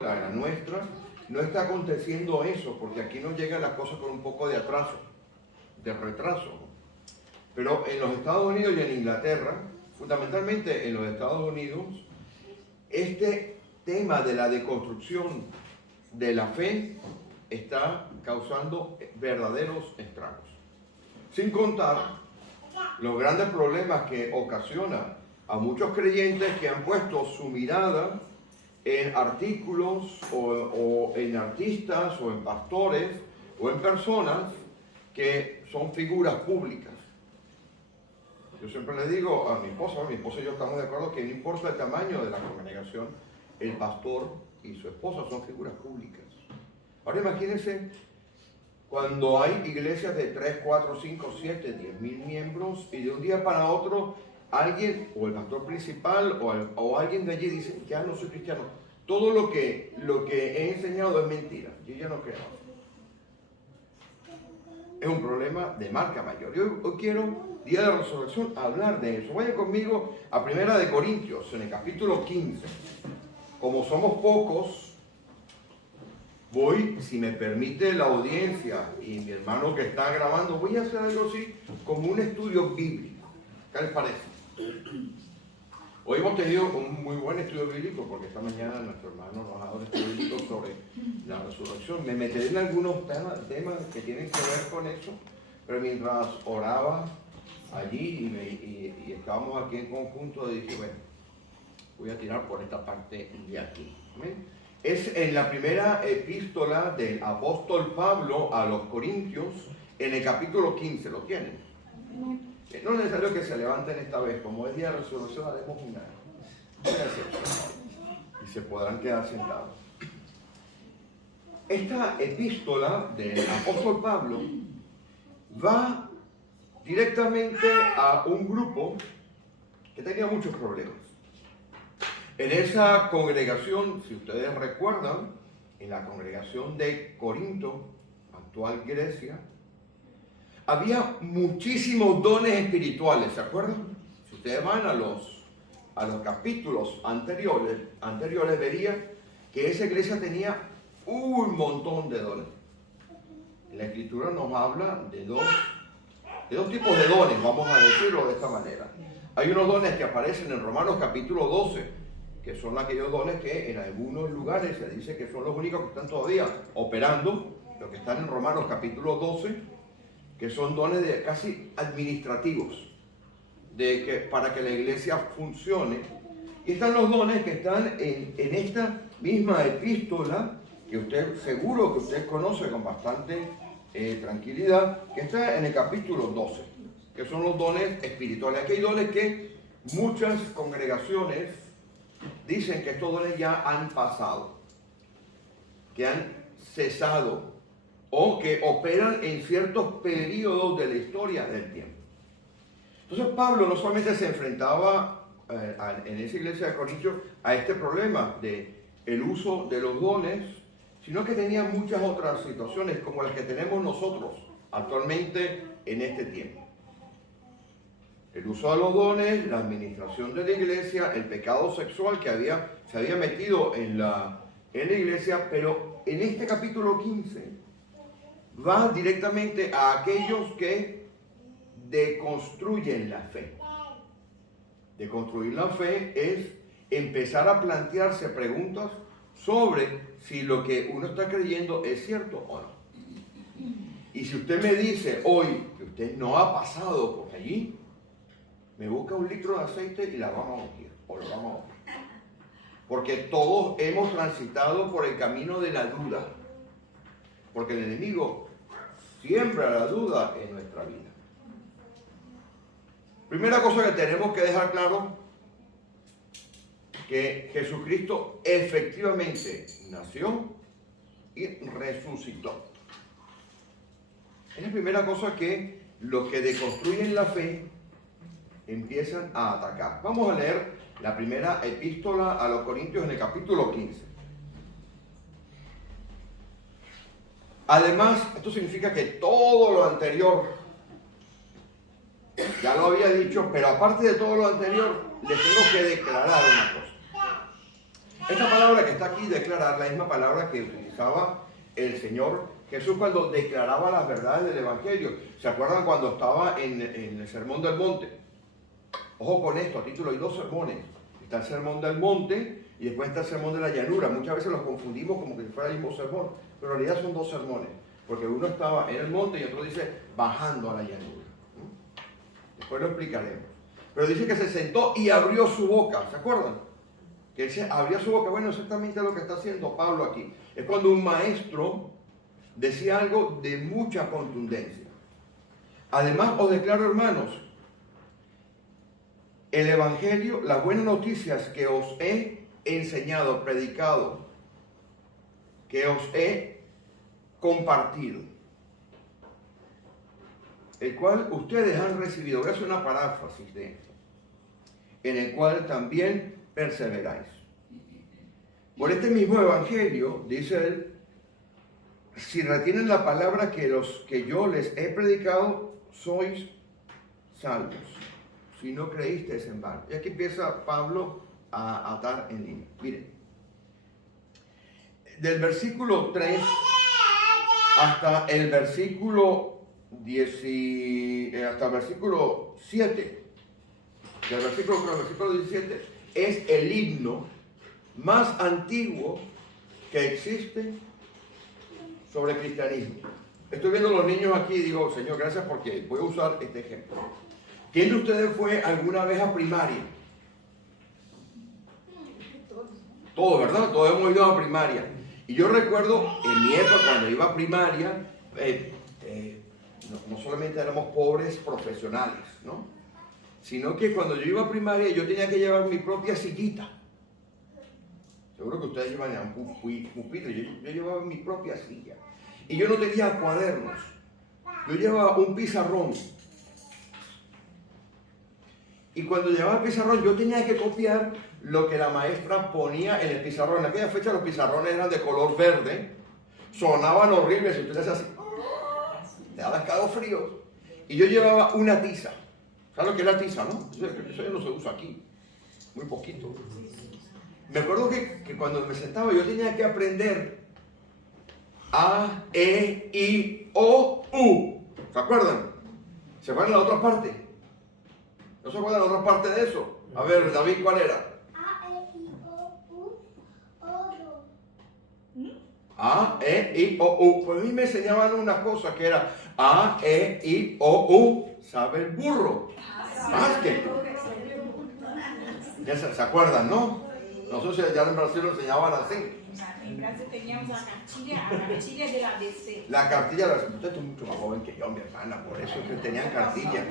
la nuestra, no está aconteciendo eso, porque aquí nos llegan las cosas con un poco de atraso, de retraso. Pero en los Estados Unidos y en Inglaterra, fundamentalmente en los Estados Unidos, este tema de la deconstrucción de la fe está causando verdaderos estragos. Sin contar los grandes problemas que ocasiona a muchos creyentes que han puesto su mirada en artículos o en artistas o en pastores o en personas que son figuras públicas. Yo siempre le digo a mi esposa y yo estamos de acuerdo que no importa el tamaño de la congregación, el pastor y su esposa son figuras públicas. Ahora imagínense cuando hay iglesias de 3, 4, 5, 7, 10 mil miembros y de un día para otro alguien, o el pastor principal o alguien de allí dice, ya no soy cristiano. Todo lo que he enseñado es mentira. Yo ya no creo. Es un problema de marca mayor. Yo hoy quiero, día de resurrección, hablar de eso. Vayan conmigo a 1 Corintios, en el capítulo 15. Como somos pocos, voy, si me permite la audiencia y mi hermano que está grabando, voy a hacer algo así como un estudio bíblico. ¿Qué les parece? Hoy hemos tenido un muy buen estudio bíblico porque esta mañana nuestro hermano nos ha dado un estudio bíblico sobre la resurrección. Me meteré en algunos temas que tienen que ver con eso, pero mientras oraba allí y estábamos aquí en conjunto, dije, bueno, voy a tirar por esta parte de aquí. ¿Amén? Es en la primera epístola del apóstol Pablo a los Corintios, en el capítulo 15, ¿lo tienen? No es necesario que se levanten esta vez, como es día de resurrección, haremos una y se podrán quedar sentados. Esta epístola del apóstol Pablo va directamente a un grupo que tenía muchos problemas. En esa congregación, si ustedes recuerdan, en la congregación de Corinto, actual Grecia, había muchísimos dones espirituales, ¿se acuerdan? Si ustedes van a los capítulos anteriores verían que esa iglesia tenía un montón de dones. La Escritura nos habla de dos tipos de dones, vamos a decirlo de esta manera. Hay unos dones que aparecen en Romanos capítulo 12, que son aquellos dones que en algunos lugares se dice que son los únicos que están todavía operando, los que están en Romanos capítulo 12, que son dones de casi administrativos, para que la iglesia funcione. Y están los dones que están en esta misma epístola, que usted seguro que usted conoce con bastante tranquilidad, que está en el capítulo 12, que son los dones espirituales. Aquí hay dones que muchas congregaciones dicen que estos dones ya han pasado, que han cesado, o que operan en ciertos periodos de la historia del tiempo. Entonces Pablo no solamente se enfrentaba en esa iglesia de Corintios a este problema de el uso de los dones, sino que tenía muchas otras situaciones como las que tenemos nosotros actualmente en este tiempo. El uso de los dones, la administración de la iglesia, el pecado sexual que se había metido en la iglesia, pero en este capítulo 15 va directamente a aquellos que deconstruyen la fe. Deconstruir la fe es empezar a plantearse preguntas sobre si lo que uno está creyendo es cierto o no. Y si usted me dice hoy que usted no ha pasado por allí, me busca un litro de aceite y la vamos a ungir, o lo vamos a ungir. Porque todos hemos transitado por el camino de la duda. Porque el enemigo siembra la duda en nuestra vida. Primera cosa que tenemos que dejar claro, que Jesucristo efectivamente nació y resucitó. Es la primera cosa que los que deconstruyen la fe empiezan a atacar. Vamos a leer la primera epístola a los Corintios en el capítulo 15. Además, esto significa que todo lo anterior, ya lo había dicho, pero aparte de todo lo anterior, les tengo que declarar una cosa. Esta palabra que está aquí, declarar, la misma palabra que utilizaba el Señor Jesús cuando declaraba las verdades del Evangelio. ¿Se acuerdan cuando estaba en el Sermón del Monte? Ojo con esto, a título hay dos sermones. Está el Sermón del Monte y después está el Sermón de la Llanura. Muchas veces los confundimos como que fuera el mismo sermón, pero en realidad son dos sermones, porque uno estaba en el monte y otro dice bajando a la llanura. Después lo explicaremos. Pero dice que se sentó y abrió su boca, ¿se acuerdan? Que él se abría su boca. Bueno, exactamente lo que está haciendo Pablo aquí. Es cuando un maestro decía algo de mucha contundencia. Además, os declaro, hermanos, el Evangelio, las buenas noticias que os he enseñado, predicado, que os he compartido, el cual ustedes han recibido. Voy a hacer una paráfrasis de esto, en el cual también perseveráis. Por este mismo Evangelio, dice él, si retienen la palabra que yo les he predicado, sois salvos. Si no creísteis en vano. Y aquí empieza Pablo a atar en línea. Miren, del versículo 3 hasta el versículo 7, del versículo 17, es el himno más antiguo que existe sobre el cristianismo. Estoy viendo a los niños aquí y digo, Señor, gracias porque voy a usar este ejemplo. ¿Quién de ustedes fue alguna vez a primaria? Todos, ¿verdad? Todos hemos ido a primaria. Y yo recuerdo en mi época cuando iba a primaria, no solamente éramos pobres profesionales, ¿no? Sino que cuando yo iba a primaria yo tenía que llevar mi propia sillita. Seguro que ustedes llevan un pupitre, yo llevaba mi propia silla. Y yo no tenía cuadernos, yo llevaba un pizarrón. Y cuando llevaba el pizarrón yo tenía que copiar lo que la maestra ponía en el pizarrón. En aquella fecha los pizarrones eran de color verde, sonaban horribles, y ustedes así, te daba escalofrío. Y yo llevaba una tiza. ¿Sabes lo que es la tiza, no? Eso ya no se usa aquí, muy poquito. Me acuerdo que cuando me sentaba yo tenía que aprender A, E, I, O, U. ¿Se acuerdan? ¿Se acuerdan la otra parte? ¿No se acuerdan la otra parte de eso? A ver, David, ¿cuál era? A, E, I, O, U, oro. A, E, I, O, U. Pues a mí me enseñaban una cosa que era A, E, I, O, U. ¿Sabe el burro? Más que tú. Ya se acuerdan, ¿no? Nosotros ya en Brasil lo enseñaban así. En Brasil teníamos la cartilla de la ABC. La cartilla de la ABC. Usted es mucho más joven que yo, mi hermana, por eso es que tenían cartilla.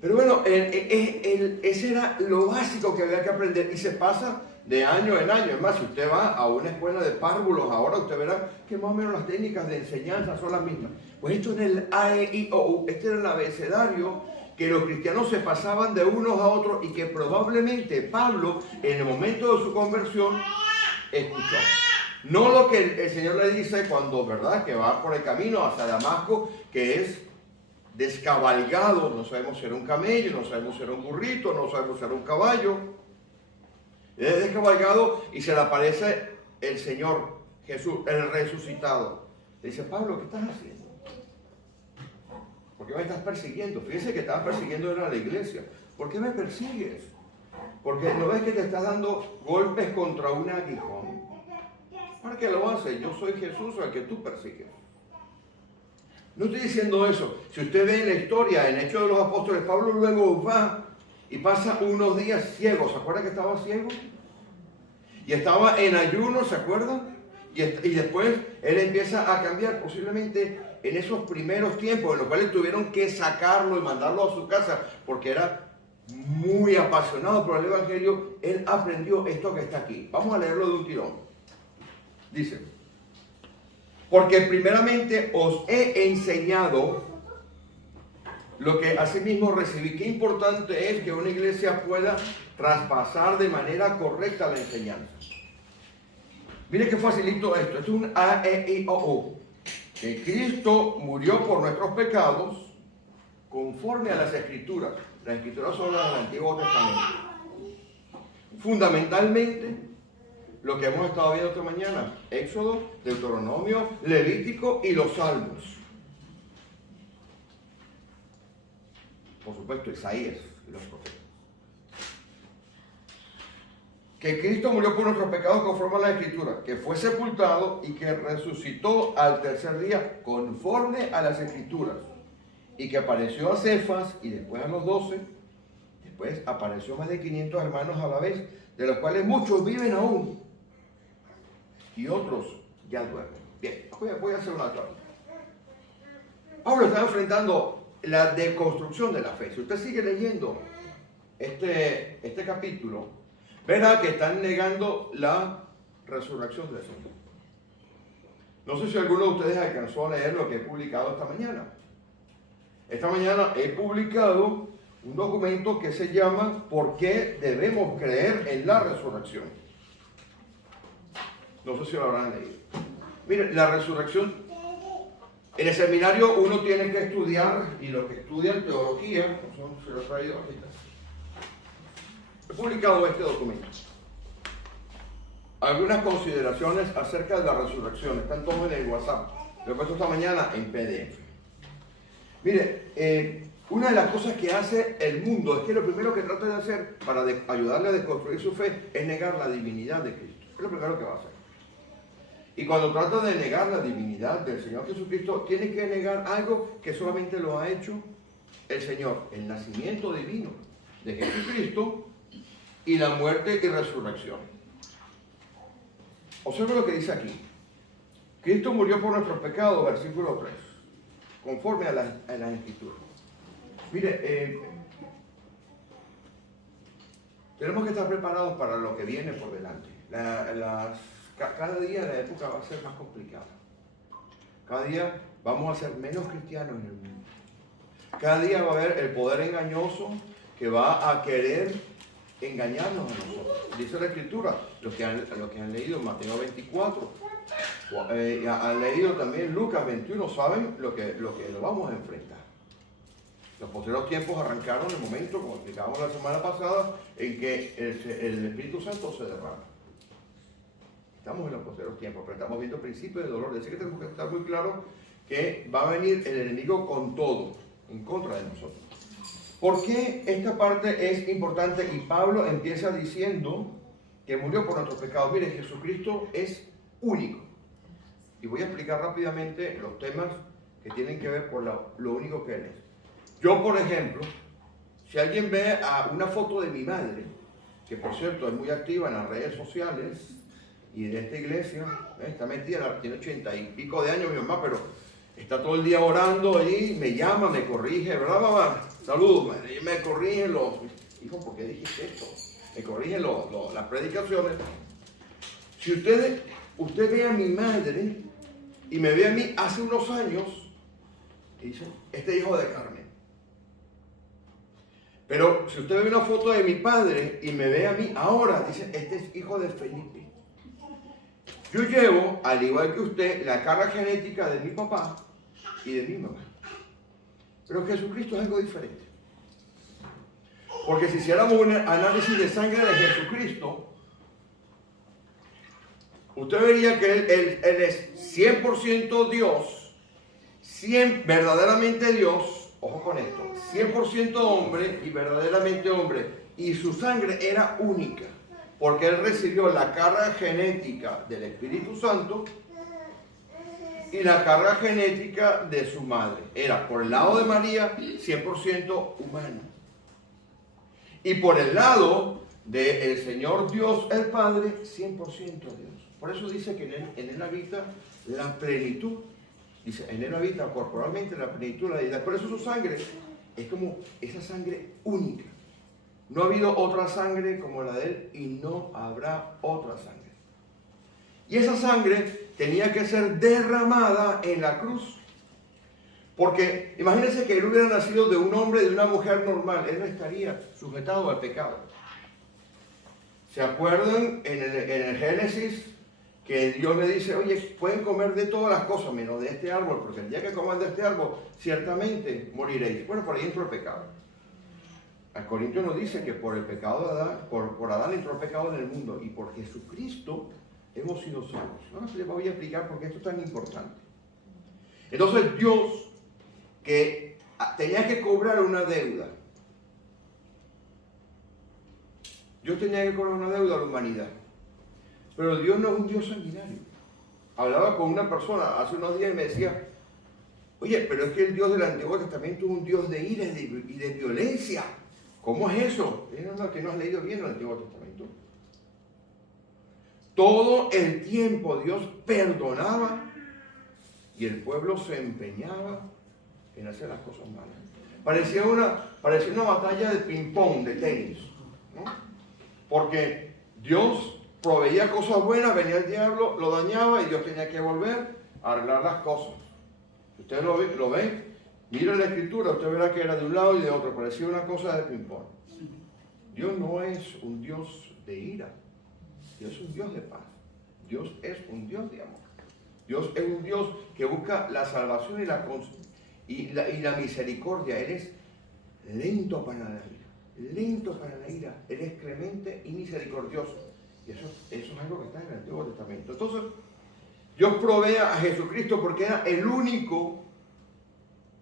Pero bueno, ese era lo básico que había que aprender y se pasa de año en año. Es más, si usted va a una escuela de párvulos ahora, usted verá que más o menos las técnicas de enseñanza son las mismas. Pues esto es el A, E, I, O, U. Este era el abecedario que los cristianos se pasaban de unos a otros y que probablemente Pablo, en el momento de su conversión, escuchó. No lo que el Señor le dice cuando, ¿verdad?, que va por el camino hacia Damasco, que es descabalgado, no sabemos si era un camello, no sabemos si era un burrito, no sabemos si era un caballo. Es descabalgado y se le aparece el Señor Jesús, el resucitado. Le dice, Pablo, ¿qué estás haciendo? ¿Por qué me estás persiguiendo? Fíjense que estabas persiguiendo a la iglesia. ¿Por qué me persigues? Porque no ves que te estás dando golpes contra un aguijón. ¿Para qué lo haces? Yo soy Jesús al que tú persigues. No estoy diciendo eso. Si usted ve en la historia, en Hechos de los Apóstoles, Pablo luego va y pasa unos días ciego. ¿Se acuerda que estaba ciego? Y estaba en ayuno, ¿se acuerdan? Y después él empieza a cambiar, posiblemente en esos primeros tiempos en los cuales tuvieron que sacarlo y mandarlo a su casa porque era muy apasionado por el Evangelio. Él aprendió esto que está aquí. Vamos a leerlo de un tirón. Dice, porque primeramente os he enseñado lo que asimismo recibí. Qué importante es que una iglesia pueda traspasar de manera correcta la enseñanza. Mire qué facilito esto. Esto es un A, E, I, O, U. Que Cristo murió por nuestros pecados conforme a las Escrituras. Las Escrituras son las del Antiguo Testamento. Fundamentalmente, lo que hemos estado viendo esta mañana: Éxodo, Deuteronomio, Levítico y los Salmos. Por supuesto, Isaías y los profetas. Que Cristo murió por nuestros pecados conforme a la Escritura, que fue sepultado y que resucitó al tercer día conforme a las Escrituras, y que apareció a Cefas y después a los 12, después apareció a más de 500 hermanos a la vez, de los cuales muchos viven aún y otros ya duermen. Bien, voy a hacer una tabla. Pablo está enfrentando la deconstrucción de la fe. Si usted sigue leyendo este capítulo, verá que están negando la resurrección del Señor. No sé si alguno de ustedes alcanzó a leer lo que he publicado esta mañana. Esta mañana he publicado un documento que se llama ¿Por qué debemos creer en la resurrección? No sé si lo habrán leído. Miren, la resurrección, en el seminario uno tiene que estudiar, y los que estudian teología, se lo he traído aquí. He publicado este documento. Algunas consideraciones acerca de la resurrección, están todos en el WhatsApp. Lo he puesto esta mañana en PDF. Mire, una de las cosas que hace el mundo es que lo primero que trata de hacer para ayudarle a desconstruir su fe es negar la divinidad de Cristo. Es lo primero que va a hacer. Y cuando trata de negar la divinidad del Señor Jesucristo, tiene que negar algo que solamente lo ha hecho el Señor: el nacimiento divino de Jesucristo y la muerte y resurrección. Observe lo que dice aquí. Cristo murió por nuestros pecados, versículo 3, conforme a las Escrituras. Mire, tenemos que estar preparados para lo que viene por delante. Cada día la época va a ser más complicada. Cada día vamos a ser menos cristianos en el mundo. Cada día va a haber el poder engañoso que va a querer engañarnos a nosotros. Dice la Escritura, los que han leído Mateo 24, han leído también Lucas 21, saben lo que lo vamos a enfrentar. Los posteriores tiempos arrancaron el momento, como explicamos la semana pasada, en que el Espíritu Santo se derrama. Estamos en los posteriores tiempos, pero estamos viendo principios de dolor. Así que tenemos que estar muy claros que va a venir el enemigo con todo en contra de nosotros. ¿Por qué esta parte es importante? Y Pablo empieza diciendo que murió por nuestros pecados. Mire, Jesucristo es único. Y voy a explicar rápidamente los temas que tienen que ver con lo único que Él es. Yo, por ejemplo, si alguien ve a una foto de mi madre, que por cierto es muy activa en las redes sociales y de esta iglesia, está metida, tiene 80 y pico de años mi mamá, pero está todo el día orando ahí, me llama, me corrige, ¿verdad, mamá? Saludos, me corrigen los... Hijo, ¿por qué dijiste esto? Me corrigen las predicaciones. Si usted ve a mi madre y me ve a mí hace unos años, dice, este hijo de Carmen. Pero si usted ve una foto de mi padre y me ve a mí ahora, dice, este es hijo de Felipe. Yo llevo, al igual que usted, la carga genética de mi papá y de mi mamá. Pero Jesucristo es algo diferente. Porque si hiciéramos un análisis de sangre de Jesucristo, usted vería que él es 100% Dios, verdaderamente Dios, ojo con esto, 100% hombre y verdaderamente hombre. Y su sangre era única, porque él recibió la carga genética del Espíritu Santo y la carga genética de su madre. Era por el lado de María 100% humano. Y por el lado del Señor Dios el Padre 100% Dios. Por eso dice que en él habita la plenitud. Dice, en él habita corporalmente la plenitud de la deidad. Por eso su sangre es como esa sangre única. No ha habido otra sangre como la de él y no habrá otra sangre. Y esa sangre tenía que ser derramada en la cruz. Porque imagínense que él hubiera nacido de un hombre y de una mujer normal. Él no estaría sujetado al pecado. ¿Se acuerdan en el Génesis que Dios le dice, oye, pueden comer de todas las cosas menos de este árbol, porque el día que coman de este árbol, ciertamente moriréis? Bueno, por ahí entró el pecado. Al Corintios nos dice que por el pecado de Adán, por Adán entró el pecado en el mundo y por Jesucristo hemos sido salvos. Ahora les voy a explicar por qué esto es tan importante. Entonces Dios, que tenía que cobrar una deuda, Dios tenía que cobrar una deuda a la humanidad. Pero Dios no es un Dios sanguinario. Hablaba con una persona hace unos días y me decía, oye, pero es que el Dios del Antiguo Testamento es un Dios de ira y de violencia. ¿Cómo es eso? No, que no has leído bien el Antiguo Testamento. Todo el tiempo Dios perdonaba y el pueblo se empeñaba en hacer las cosas malas. Parecía una batalla de ping-pong, de tenis, ¿no? Porque Dios proveía cosas buenas, venía el diablo, lo dañaba y Dios tenía que volver a arreglar las cosas. Ustedes lo ven, miren la escritura, usted verá que era de un lado y de otro, parecía una cosa de ping-pong. Dios no es un Dios de ira, Dios es un Dios de paz, Dios es un Dios de amor. Dios es un Dios que busca la salvación y la misericordia. Él es lento para la ira, Él es clemente y misericordioso. Y eso es algo que está en el Antiguo Testamento. Entonces, Dios provee a Jesucristo porque era el único,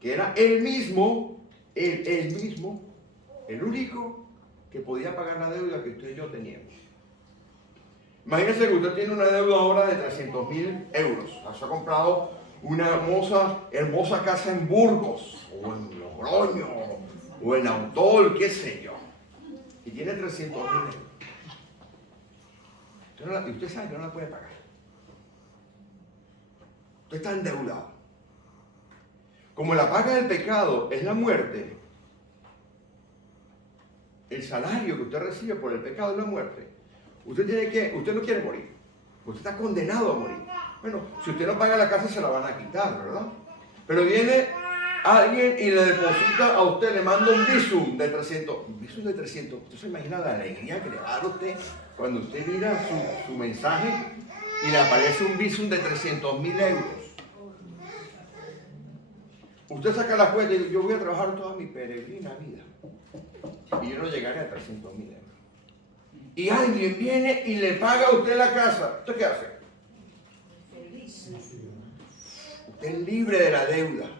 que era Él mismo, el único que podía pagar la deuda que usted y yo teníamos. Imagínense que usted tiene una deuda ahora de 300.000 euros. Se ha comprado una hermosa casa en Burgos, o en Logroño, o en Autol, qué sé yo. Y tiene 300.000 euros. Y usted sabe que no la puede pagar. Usted está endeudado. Como la paga del pecado es la muerte, el salario que usted recibe por el pecado es la muerte. Usted no quiere morir. Usted está condenado a morir. Bueno, si usted no paga la casa se la van a quitar, ¿verdad? Pero viene alguien y le deposita a usted, le manda un visum de 300. Un visum de 300. Usted se imagina la alegría que le va a dar a usted cuando usted mira su mensaje y le aparece un visum de 300.000 euros. Usted saca la cuenta y dice, yo voy a trabajar toda mi peregrina vida y yo no llegaré a 300.000 euros. Y alguien viene y le paga a usted la casa. ¿Usted qué hace? Usted es libre de la deuda.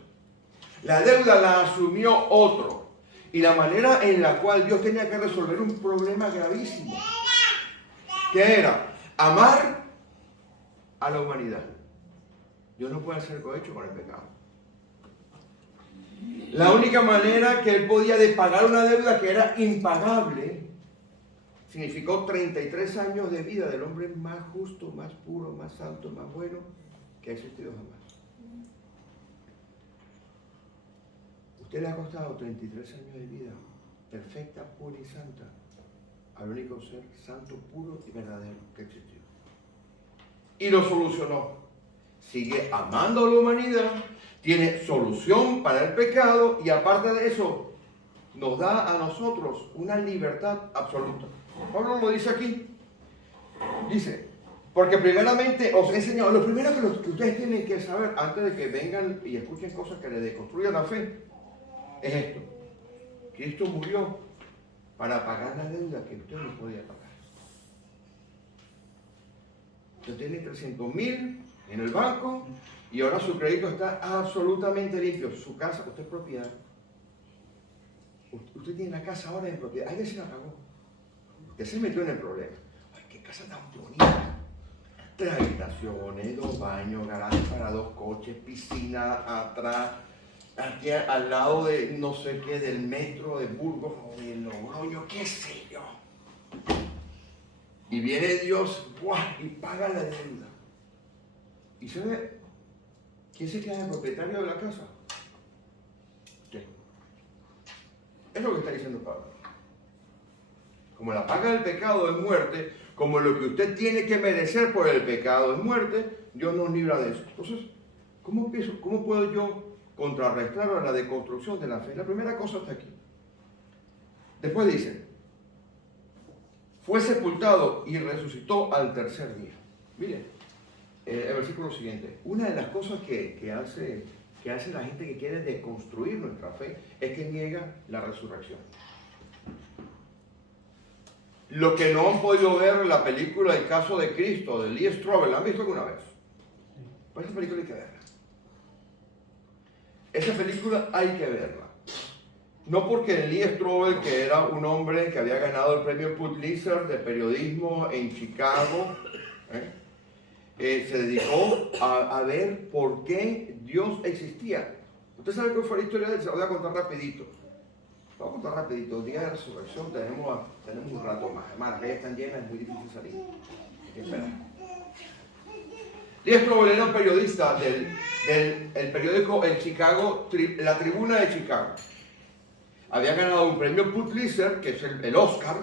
La deuda la asumió otro. Y la manera en la cual Dios tenía que resolver un problema gravísimo, que era amar a la humanidad. Dios no puede hacer cohecho con el pecado. La única manera que Él podía de pagar una deuda que era impagable significó 33 años de vida del hombre más justo, más puro, más santo, más bueno que ha existido jamás. Usted le ha costado 33 años de vida, perfecta, pura y santa, al único ser santo, puro y verdadero que existió. Y lo solucionó. Sigue amando a la humanidad, tiene solución para el pecado y aparte de eso, nos da a nosotros una libertad absoluta. Pablo lo dice aquí. Dice, porque primeramente os he enseñado, lo primero que ustedes tienen que saber antes de que vengan y escuchen cosas que les deconstruyan la fe, es esto. Cristo murió para pagar la deuda que usted no podía pagar. Usted tiene 300.000 en el banco y ahora su crédito está absolutamente limpio. Su casa, usted es propiedad. Usted tiene la casa ahora en propiedad. Alguien se la pagó. Usted se metió en el problema. Ay, qué casa tan bonita. 3 habitaciones, 2 baños, garaje para 2 coches, piscina atrás, aquí al lado de no sé qué, del metro de Burgos o de Logroño, qué sé yo. Y viene Dios, ¡buah!, y paga la deuda. ¿Y sabe quién se queda el propietario de la casa? Usted. Es lo que está diciendo Pablo. Como la paga del pecado es muerte, como lo que usted tiene que merecer por el pecado es muerte, Dios nos libra de eso. Entonces, ¿cómo puedo yo contrarrestar a la deconstrucción de la fe? La primera cosa está aquí. Después dice, fue sepultado y resucitó al tercer día. Miren, el versículo siguiente. Una de las cosas que hace la gente que quiere deconstruir nuestra fe es que niega la resurrección. Los que no han podido ver la película El caso de Cristo, de Lee Strobel, ¿la han visto alguna vez? Pues esa película hay que verla. Esa película hay que verla. No porque Lee Strobel, que era un hombre que había ganado el premio Pulitzer de periodismo en Chicago, se dedicó a ver por qué Dios existía. Usted sabe cuál fue la historia de él, se la voy a contar rapidito. Vamos a contar rapidito. El día de resurrección tenemos un rato más. Además, las calles están llenas, es muy difícil salir. Hay que esperar. Lee Strobel era un periodista del periódico en Chicago, La Tribuna de Chicago. Había ganado un premio Pulitzer, que es el Oscar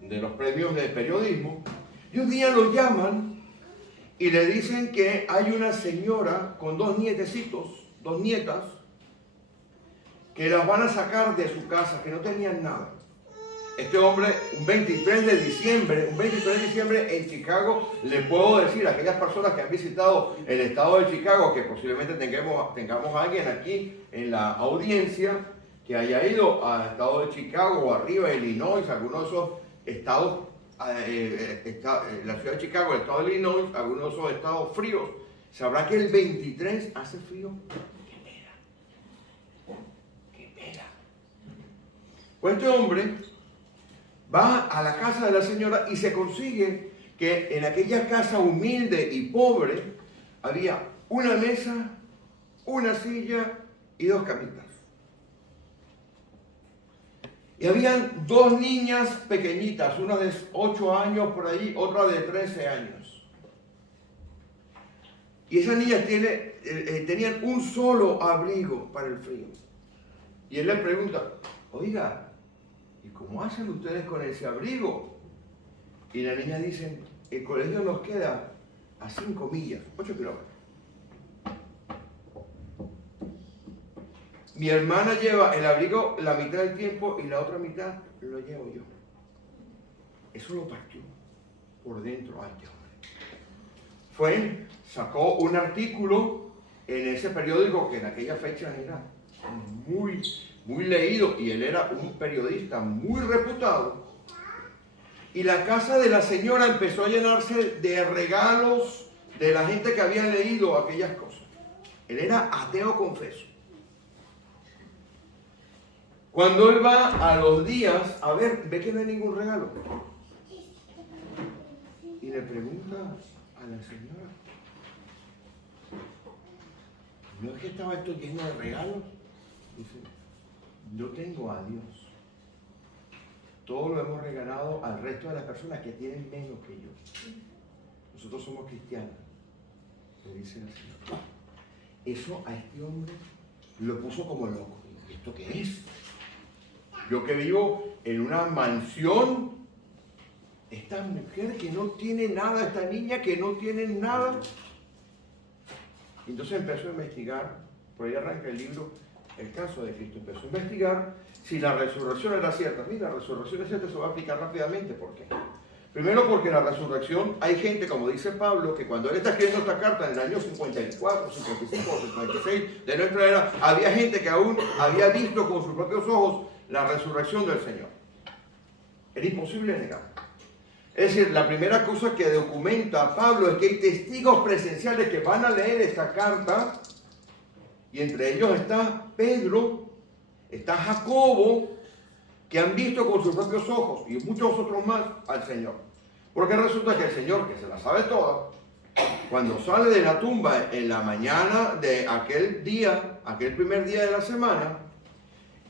de los premios de periodismo. Y un día lo llaman y le dicen que hay una señora con dos nietecitos, dos nietas, que las van a sacar de su casa, que no tenían nada. Este hombre, un 23 de diciembre en Chicago, le puedo decir a aquellas personas que han visitado el estado de Chicago, que posiblemente tengamos a alguien aquí en la audiencia que haya ido al estado de Chicago o arriba de Illinois, algunos de esos estados, la ciudad de Chicago, el estado de Illinois, algunos de esos estados fríos, sabrá que el 23 hace frío. Pues este hombre va a la casa de la señora y se consigue que en aquella casa humilde y pobre había una mesa, una silla y dos camitas. Y habían dos niñas pequeñitas, una de 8 años por ahí, otra de 13 años. Y esas niñas tenían un solo abrigo para el frío. Y él le pregunta, oiga, ¿y cómo hacen ustedes con ese abrigo? Y la niña dice, el colegio nos queda a 5 millas, 8 kilómetros. Mi hermana lleva el abrigo la mitad del tiempo y la otra mitad lo llevo yo. Eso lo partió por dentro a este hombre. Sacó un artículo en ese periódico que en aquella fecha era muy leído, y él era un periodista muy reputado, y la casa de la señora empezó a llenarse de regalos de la gente que había leído aquellas cosas. Él era ateo confeso. Cuando él va a los días a ver, ve que no hay ningún regalo, y le pregunta a la señora, ¿no es que estaba esto lleno de regalos? Dice, yo tengo a Dios. Todo lo hemos regalado al resto de las personas que tienen menos que yo. Nosotros somos cristianos. Le dice la señora. Eso a este hombre lo puso como loco. ¿Esto qué es? Yo que vivo en una mansión, esta mujer que no tiene nada, esta niña que no tiene nada. Entonces empezó a investigar, por ahí arranca el libro, El caso de Cristo. Empezó a investigar si la resurrección era cierta. Mira, la resurrección es cierta, se va a explicar rápidamente por qué. Primero porque la resurrección, hay gente, como dice Pablo, que cuando él está escribiendo esta carta en el año 54, 55 o 56 de nuestra era, había gente que aún había visto con sus propios ojos la resurrección del Señor. Era imposible negar. Es decir, la primera cosa que documenta Pablo es que hay testigos presenciales que van a leer esta carta, y entre ellos está Pedro, está Jacobo, que han visto con sus propios ojos, y muchos otros más, al Señor. Porque resulta que el Señor, que se la sabe toda, cuando sale de la tumba en la mañana de aquel día, aquel primer día de la semana,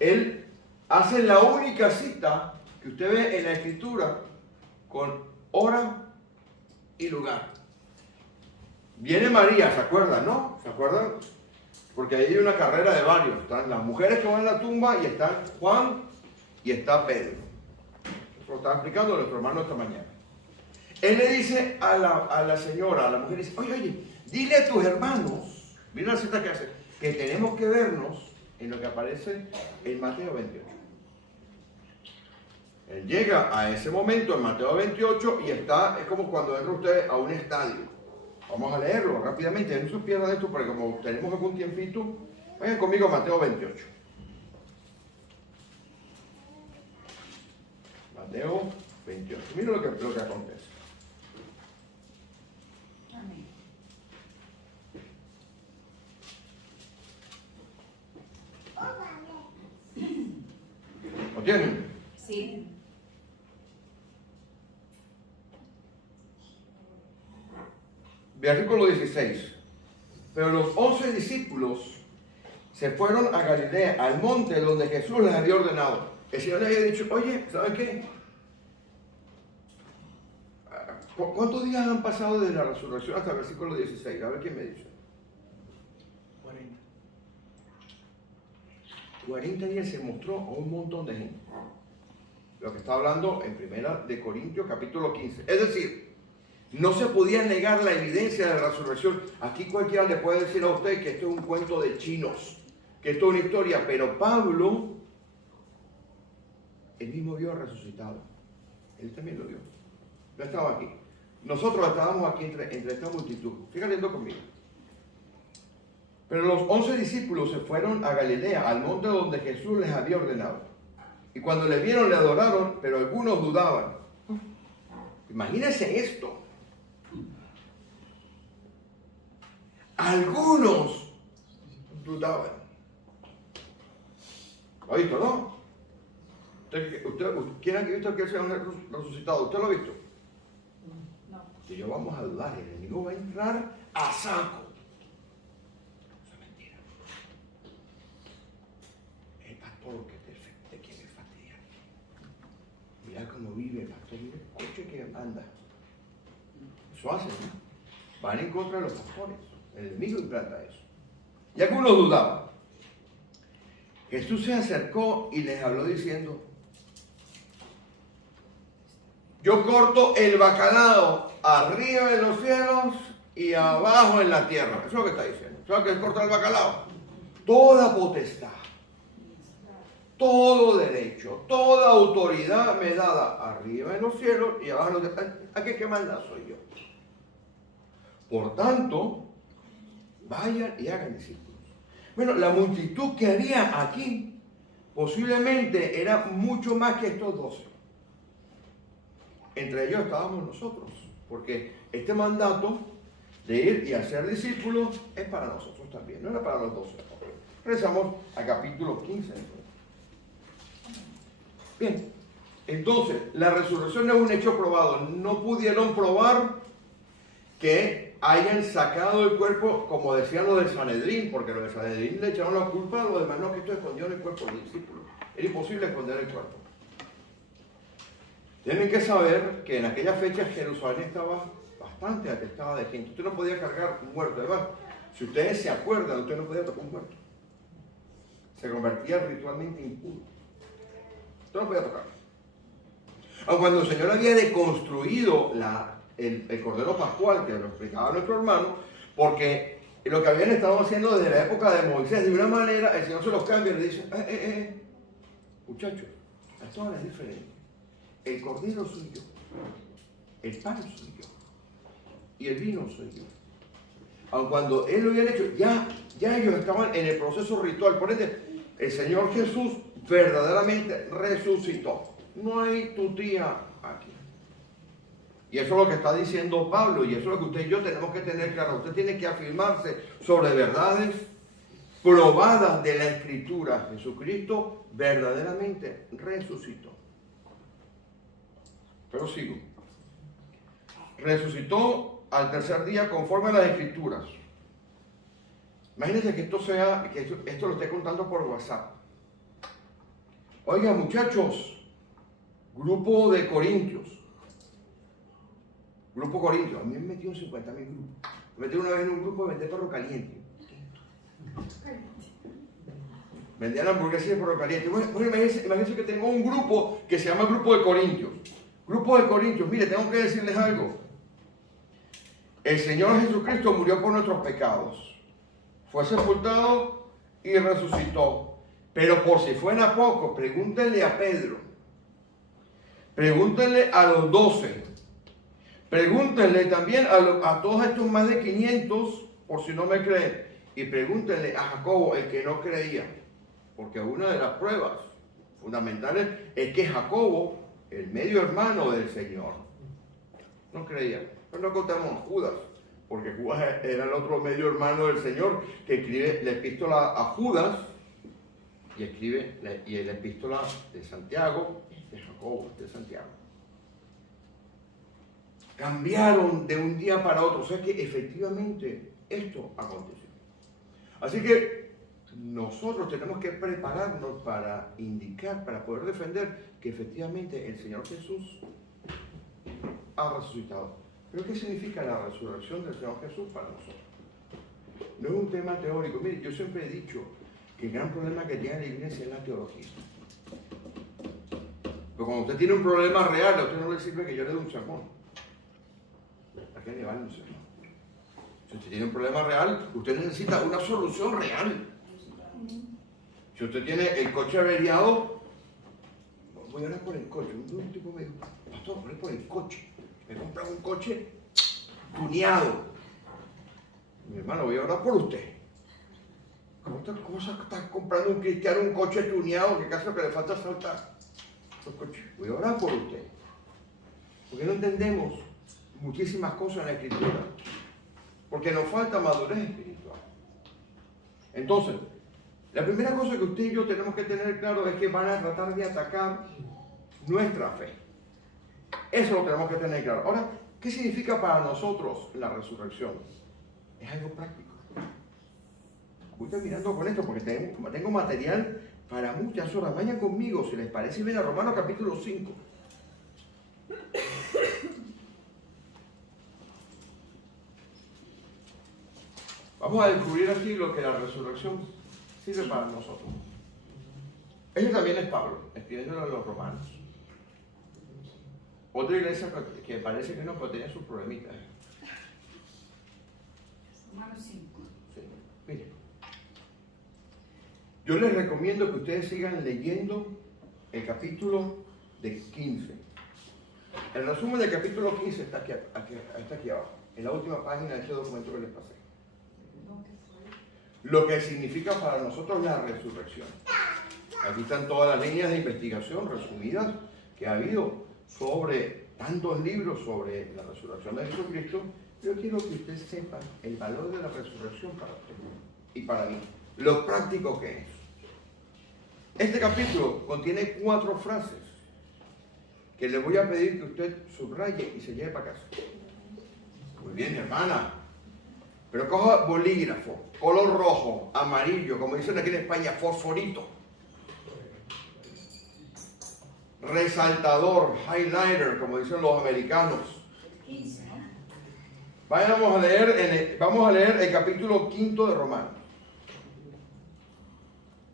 Él hace la única cita que usted ve en la Escritura con hora y lugar. Viene María, ¿se acuerdan, no? ¿Se acuerdan? Porque ahí hay una carrera de varios. Están las mujeres que van a la tumba, y están Juan y está Pedro. Eso lo estaba explicando nuestro hermano esta mañana. Él le dice a la señora, a la mujer, dice, oye, dile a tus hermanos, mira la cita que hace, que tenemos que vernos en lo que aparece en Mateo 28. Él llega a ese momento en Mateo 28 y es como cuando entra usted a un estadio. Vamos a leerlo rápidamente, no se pierdan esto, porque como tenemos algún tiempito, vayan conmigo a Mateo 28. Mateo 28. Mira lo que acontece. Amén. ¿Lo tienen? Sí. Versículo 16. Pero los 11 discípulos se fueron a Galilea, al monte donde Jesús les había ordenado. El Señor les había dicho, oye, ¿saben qué? ¿Cuántos días han pasado desde la resurrección hasta el versículo 16? A ver quién me dice. 40. 40 días se mostró a un montón de gente. Lo que está hablando en 1 de Corintios capítulo 15. Es decir, no se podía negar la evidencia de la resurrección. Aquí cualquiera le puede decir a usted que esto es un cuento de chinos, que esto es una historia, pero Pablo, él mismo vio resucitado. Él también lo vio. No estaba aquí. Nosotros estábamos aquí entre esta multitud. Sigan leyendo conmigo. Pero los 11 discípulos se fueron a Galilea, al monte donde Jesús les había ordenado. Y cuando le vieron, le adoraron, pero algunos dudaban. Imagínense esto. Algunos dudaban. ¿Oíste, no? ¿Quién ha visto que él sea resucitado? ¿Usted lo ha visto? No. Si yo vamos a dudar, el enemigo va a entrar a saco. Eso es mentira. El pastor que te quiere fastidiar. Mira cómo vive el pastor, mira el coche que anda. Eso hacen, ¿no? Van en contra de los pastores. El enemigo implanta eso. Y algunos dudaban. Jesús se acercó y les habló diciendo, yo corto el bacalao arriba en los cielos y abajo en la tierra. Eso es lo que está diciendo. ¿Sabes qué es cortar el bacalao? Toda potestad, todo derecho, toda autoridad me dada arriba en los cielos y abajo en los cielos. ¿A qué maldad soy yo? Por tanto, vayan y hagan discípulos. Bueno, la multitud que había aquí posiblemente era mucho más que estos 12. Entre ellos estábamos nosotros, porque este mandato de ir y hacer discípulos es para nosotros también, no era para los 12. Regresamos al capítulo 15. Bien, entonces, la resurrección es un hecho probado. No pudieron probar que hayan sacado el cuerpo, como decían los del Sanedrín, porque los del Sanedrín le echaron la culpa a los demás, no, que esto escondió en el cuerpo del discípulo. Era imposible esconder el cuerpo. Tienen que saber que en aquella fecha Jerusalén estaba bastante atestada de gente. Usted no podía cargar un muerto. Además, si ustedes se acuerdan, usted no podía tocar un muerto. Se convertía ritualmente impuro. Usted no podía tocar. Aun cuando el Señor había deconstruido el Cordero Pascual, que lo explicaba nuestro hermano, porque lo que habían estado haciendo desde la época de Moisés, de una manera, el Señor se los cambia y le dice, muchachos, esto ahora es diferente. El cordero soy yo, el pan soy yo, y el vino soy yo. Aun cuando él lo habían hecho, ya ellos estaban en el proceso ritual. Por ende, el Señor Jesús verdaderamente resucitó. No hay tutía aquí. Y eso es lo que está diciendo Pablo, y eso es lo que usted y yo tenemos que tener claro. Usted tiene que afirmarse sobre verdades probadas de la Escritura. Jesucristo verdaderamente resucitó. Pero sigo. Resucitó al tercer día conforme a las Escrituras. Imagínense que esto lo esté contando por WhatsApp. Oiga, muchachos, grupo de Corintios. Grupo Corintios. A mí me metió en 50.000 grupos. Me metí una vez en un grupo de vender perro caliente. Vendían hamburguesas de perro caliente. Bueno, imagínense que tengo un grupo que se llama Grupo de Corintios. Grupo de Corintios, mire, tengo que decirles algo. El Señor Jesucristo murió por nuestros pecados. Fue sepultado y resucitó. Pero por si fuera poco, pregúntenle a Pedro. Pregúntenle a los 12. Pregúntenle también a todos estos más de 500, por si no me creen. Y pregúntenle a Jacobo, el que no creía. Porque una de las pruebas fundamentales es que Jacobo el medio hermano del Señor. No creía. Pero no contamos a Judas, porque Judas era el otro medio hermano del Señor que escribe la epístola a Judas y escribe la epístola de Santiago, de Jacobo, de Santiago. Cambiaron de un día para otro. O sea que efectivamente esto aconteció. Así que nosotros tenemos que prepararnos para indicar, para poder defender que efectivamente el Señor Jesús ha resucitado. ¿Pero qué significa la resurrección del Señor Jesús para nosotros? No es un tema teórico. Mire, yo siempre he dicho que el gran problema que tiene la iglesia es la teología. Pero cuando usted tiene un problema real, a usted no le sirve que yo le dé un sermón. ¿A qué le vale un sermón? Si usted tiene un problema real, usted necesita una solución real. Si usted tiene el coche averiado, voy a orar por el coche. Un tipo me dijo, pastor, oré por el coche. Me compran un coche tuneado. Mi hermano, voy a orar por usted. ¿Cómo está comprando un cristiano un coche tuneado que casi lo que le falta es saltar? Voy a orar por usted. Porque no entendemos muchísimas cosas en la Escritura. Porque nos falta madurez espiritual. Entonces, la primera cosa que usted y yo tenemos que tener claro es que van a tratar de atacar nuestra fe. Eso lo tenemos que tener claro. Ahora, ¿qué significa para nosotros la resurrección? Es algo práctico. Voy terminando con esto porque tengo material para muchas horas. Vayan conmigo, si les parece, ven a Romanos capítulo 5. Vamos a descubrir aquí lo que la resurrección sirve para nosotros. Eso también es Pablo, escribiéndolo a los romanos. Otra iglesia que parece que no, pero tenía sus problemitas. Romanos 5. Sí, mire. Yo les recomiendo que ustedes sigan leyendo el capítulo de 15. El resumen del capítulo 15 está aquí abajo, en la última página de este documento que les pasé. Lo que significa para nosotros la resurrección. Aquí están todas las líneas de investigación resumidas que ha habido sobre tantos libros sobre la resurrección de Jesucristo. Yo quiero que usted sepa el valor de la resurrección para usted y para mí, lo práctico que es. Este capítulo contiene 4 frases que le voy a pedir que usted subraye y se lleve para casa. Muy bien, hermana. Pero coja bolígrafo, color rojo, amarillo, como dicen aquí en España, fosforito. Resaltador, highlighter, como dicen los americanos. 15, ¿no? Vamos a leer el capítulo 5 de Romanos.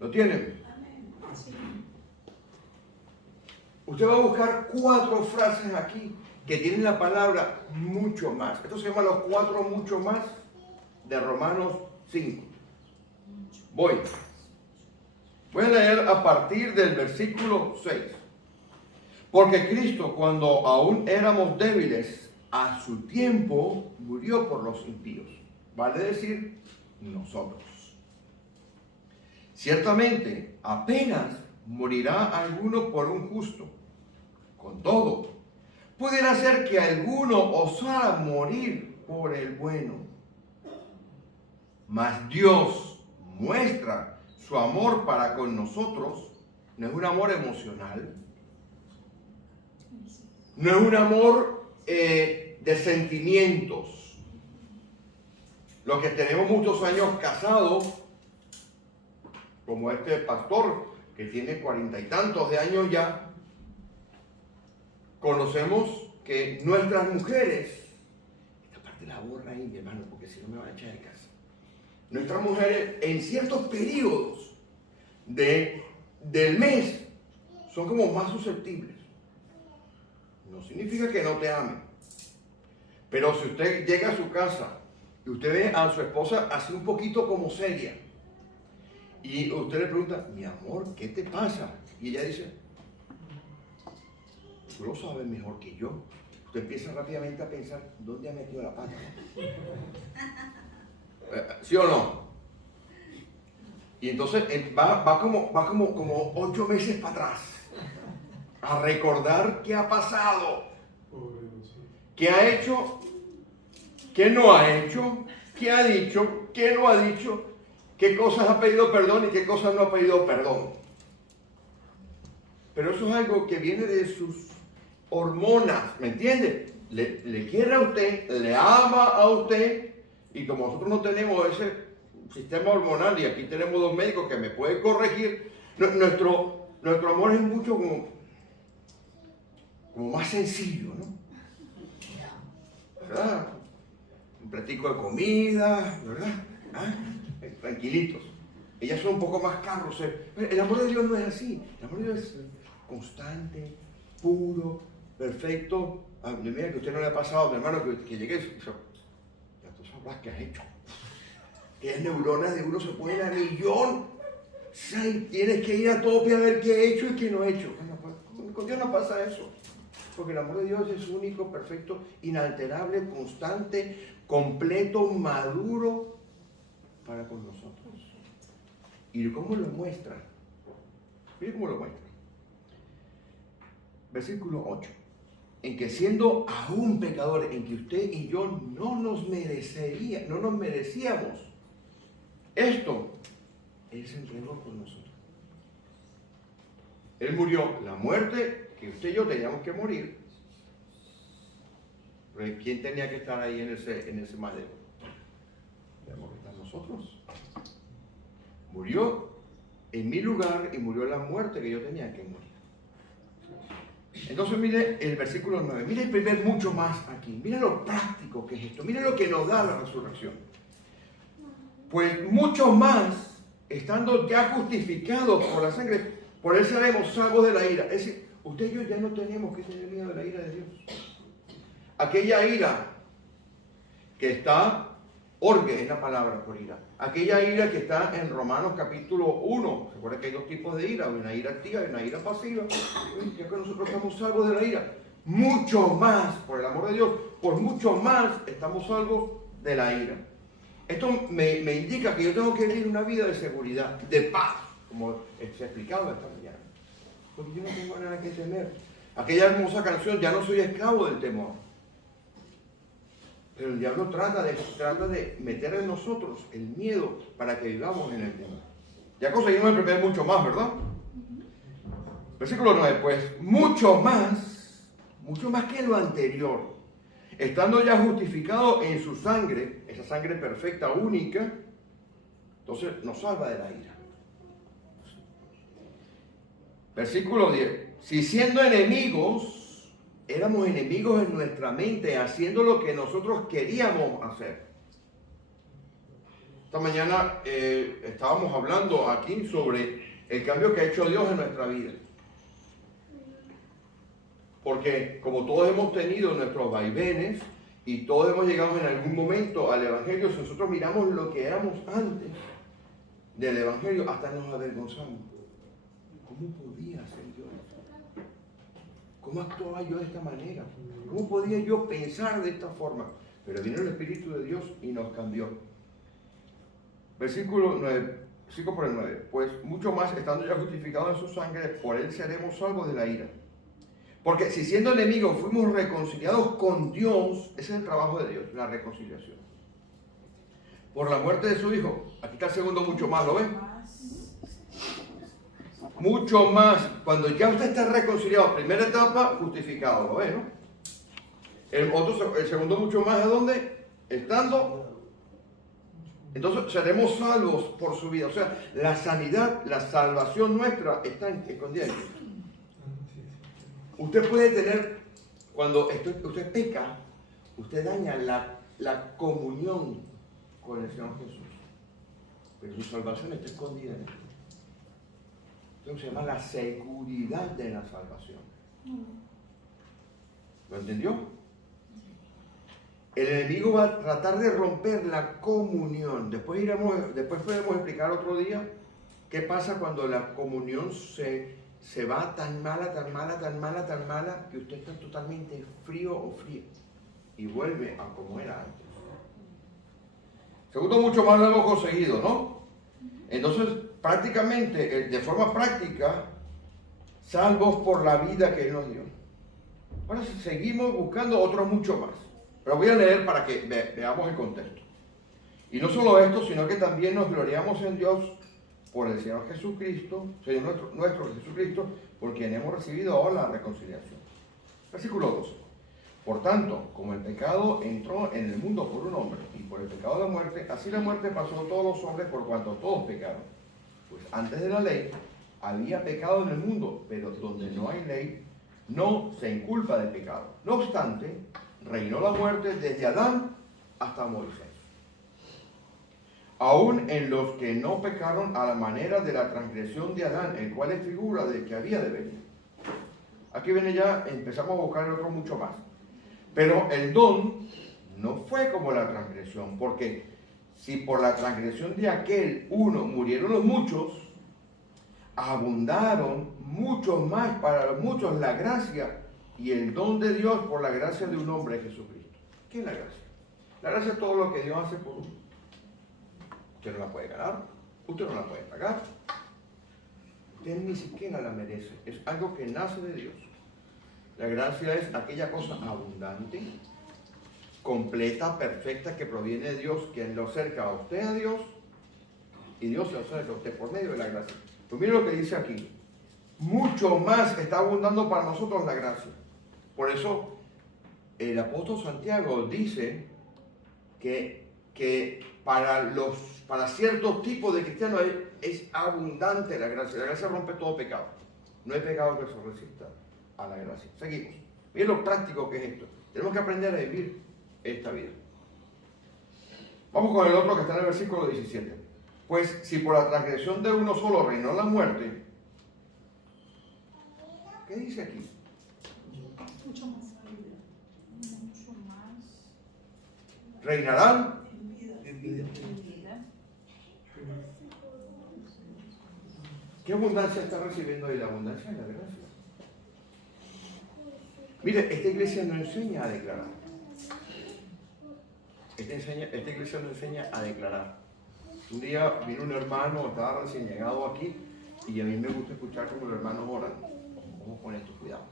¿Lo tienen? Sí. Usted va a buscar 4 frases aquí que tienen la palabra mucho más. Esto se llama los 4 mucho más de Romanos 5. Voy a leer a partir del versículo 6. Porque Cristo, cuando aún éramos débiles, a su tiempo murió por los impíos. Vale decir, nosotros. Ciertamente, apenas morirá alguno por un justo. Con todo, pudiera ser que alguno osara morir por el bueno. Mas Dios muestra su amor para con nosotros. No es un amor emocional. No es un amor de sentimientos. Los que tenemos muchos años casados, como este pastor que tiene 40 y tantos de años ya, conocemos que nuestras mujeres, esta parte la borra ahí, mi hermano, porque si no me van a echar de casa. Nuestras mujeres en ciertos periodos del mes son como más susceptibles. No significa que no te amen. Pero si usted llega a su casa y usted ve a su esposa así un poquito como seria, y usted le pregunta, mi amor, ¿qué te pasa? Y ella dice, tú lo sabes mejor que yo. Usted empieza rápidamente a pensar, ¿dónde ha metido la pata? ¿Sí o no? Y entonces va como 8 meses para atrás. a recordar qué ha pasado, qué ha hecho, qué no ha hecho, qué ha dicho, qué no ha dicho, qué cosas ha pedido perdón y qué cosas no ha pedido perdón. Pero eso es algo que viene de sus hormonas, ¿me entiende? Le quiere a usted, le ama a usted, y como nosotros no tenemos ese sistema hormonal, y aquí tenemos dos médicos que me pueden corregir, nuestro amor es mucho como más sencillo, ¿no? ¿Verdad? Un platico de comida, ¿verdad? ¿Ah? Tranquilitos. Ellas son un poco más carros. El amor de Dios no es así. El amor de Dios es constante, puro, perfecto. Mira que a usted no le ha pasado, mi hermano, que llegue y ya tú sabrás qué has hecho. Que las neuronas de uno se ponen a millón. Ay, tienes que ir a tope a ver qué he hecho y qué no he hecho. Bueno, pues, con Dios no pasa eso. Porque el amor de Dios es único, perfecto, inalterable, constante, completo, maduro para con nosotros. ¿Y cómo lo muestra? Mire cómo lo muestra. Versículo 8. En que siendo aún pecadores, en que usted y yo no nos merecíamos esto, Él se entregó por nosotros. Él murió la muerte que usted y yo teníamos que morir. Pero ¿quién tenía que estar ahí en ese madero? Teníamos que estar nosotros. Murió en mi lugar y murió la muerte que yo tenía que morir. Entonces mire el versículo 9, mire el primer mucho más aquí, mire lo práctico que es esto, mire lo que nos da la resurrección. Pues mucho más, estando ya justificados por la sangre, por él seremos salvos de la ira. Es decir, usted y yo ya no tenemos que tener miedo de la ira de Dios. Aquella ira que está, orgue es la palabra por ira, aquella ira que está en Romanos capítulo 1, recuerda que hay dos tipos de ira, una ira activa y una ira pasiva. Ya que nosotros estamos salvos de la ira, mucho más, por el amor de Dios, por mucho más estamos salvos de la ira. Esto me indica que yo tengo que vivir una vida de seguridad, de paz, como se ha explicado esta mañana. Porque yo no tengo nada que temer. Aquella hermosa canción, ya no soy esclavo del temor. Pero el diablo trata de meter en nosotros el miedo para que vivamos en el temor. Ya conseguimos el primer mucho más, ¿verdad? Versículo 9, pues mucho más que lo anterior, estando ya justificado en su sangre, esa sangre perfecta, única, entonces nos salva de la ira. Versículo 10, si siendo enemigos, éramos enemigos en nuestra mente, haciendo lo que nosotros queríamos hacer. Esta mañana estábamos hablando aquí sobre el cambio que ha hecho Dios en nuestra vida. Porque como todos hemos tenido nuestros vaivenes y todos hemos llegado en algún momento al Evangelio, si nosotros miramos lo que éramos antes del Evangelio, hasta nos avergonzamos. ¿Cómo podía ser yo esto? ¿Cómo actuaba yo de esta manera? ¿Cómo podía yo pensar de esta forma? Pero vino el Espíritu de Dios y nos cambió. Versículo 9, 5 por el 9. Pues mucho más, estando ya justificados en su sangre, por él seremos salvos de la ira. Porque si siendo enemigos fuimos reconciliados con Dios, ese es el trabajo de Dios, la reconciliación. Por la muerte de su Hijo. Aquí está el segundo mucho más, ¿lo ven? Mucho más. Cuando ya usted está reconciliado, primera etapa, justificado, ¿lo ven, no? El segundo mucho más, ¿es dónde? Estando. Entonces seremos salvos por su vida. O sea, la sanidad, la salvación nuestra está escondida en Cristo. Usted puede tener, cuando usted peca, usted daña la comunión con el Señor Jesús. Pero su salvación está escondida en Él. Entonces se llama la seguridad de la salvación. ¿Lo entendió? El enemigo va a tratar de romper la comunión. Después podemos explicar otro día qué pasa cuando la comunión se va tan mala, que usted está totalmente frío o fría y vuelve a como era antes. Segundo, mucho más lo hemos conseguido, ¿no? Entonces, prácticamente, de forma práctica, salvos por la vida que Él nos dio. Ahora seguimos buscando otros mucho más. Pero voy a leer para que veamos el contexto. Y no solo esto, sino que también nos gloriamos en Dios por el Señor Jesucristo, Señor nuestro Jesucristo, por quien hemos recibido ahora la reconciliación. Versículo 12. Por tanto, como el pecado entró en el mundo por un hombre, y por el pecado la muerte, así la muerte pasó a todos los hombres por cuanto todos pecaron. Pues antes de la ley había pecado en el mundo, pero donde no hay ley, no se inculpa de pecado. No obstante, reinó la muerte desde Adán hasta Moisés, aún en los que no pecaron a la manera de la transgresión de Adán, el cual es figura del que había de venir. Aquí viene ya, empezamos a buscar otro mucho más. Pero el don no fue como la transgresión, porque si por la transgresión de aquel uno murieron los muchos, abundaron muchos más para los muchos la gracia y el don de Dios por la gracia de un hombre, Jesucristo. ¿Qué es la gracia? La gracia es todo lo que Dios hace por uno. Usted no la puede ganar, usted no la puede pagar, usted ni siquiera la merece. Es algo que nace de Dios. La gracia es aquella cosa abundante, completa, perfecta, que proviene de Dios, que lo acerca a usted a Dios y Dios se acerca a usted por medio de la gracia. Pues mire lo que dice aquí. Mucho más está abundando para nosotros la gracia. Por eso el apóstol Santiago dice que para ciertos tipos de cristianos es abundante la gracia. La gracia rompe todo pecado. No hay pecado que se resista a la gracia. Seguimos. Miren lo práctico que es esto. Tenemos que aprender a vivir esta vida. Vamos con el otro que está en el versículo 17. Pues si por la transgresión de uno solo reinó la muerte, ¿qué dice aquí? Mucho más. Mucho más. Reinarán En vida. ¿Qué abundancia está recibiendo ahí? La abundancia de la gracia. Mire, esta iglesia no enseña a declarar. Esta iglesia no enseña a declarar. Un día vino un hermano, estaba recién llegado aquí, y a mí me gusta escuchar cómo los hermanos oran. Vamos con esto, cuidado.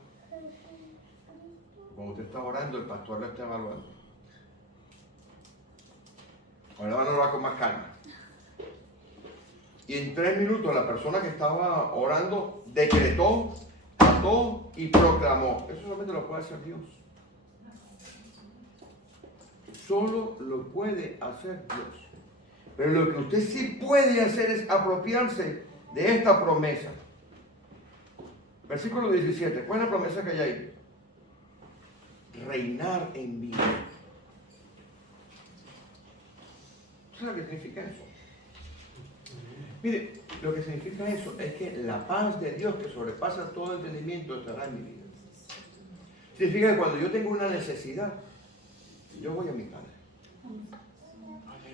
Cuando usted está orando, el pastor lo está evaluando. Ahora van a orar con más calma. Y en 3 minutos la persona que estaba orando decretó, ató y proclamó. Eso solamente lo puede hacer Dios. Solo lo puede hacer Dios. Pero lo que usted sí puede hacer es apropiarse de esta promesa. Versículo 17. ¿Cuál es la promesa que hay ahí? Reinar en vida. ¿Sabe qué significa eso? Mire, lo que significa eso es que la paz de Dios que sobrepasa todo entendimiento estará en mi vida. Significa que cuando yo tengo una necesidad, yo voy a mi Padre.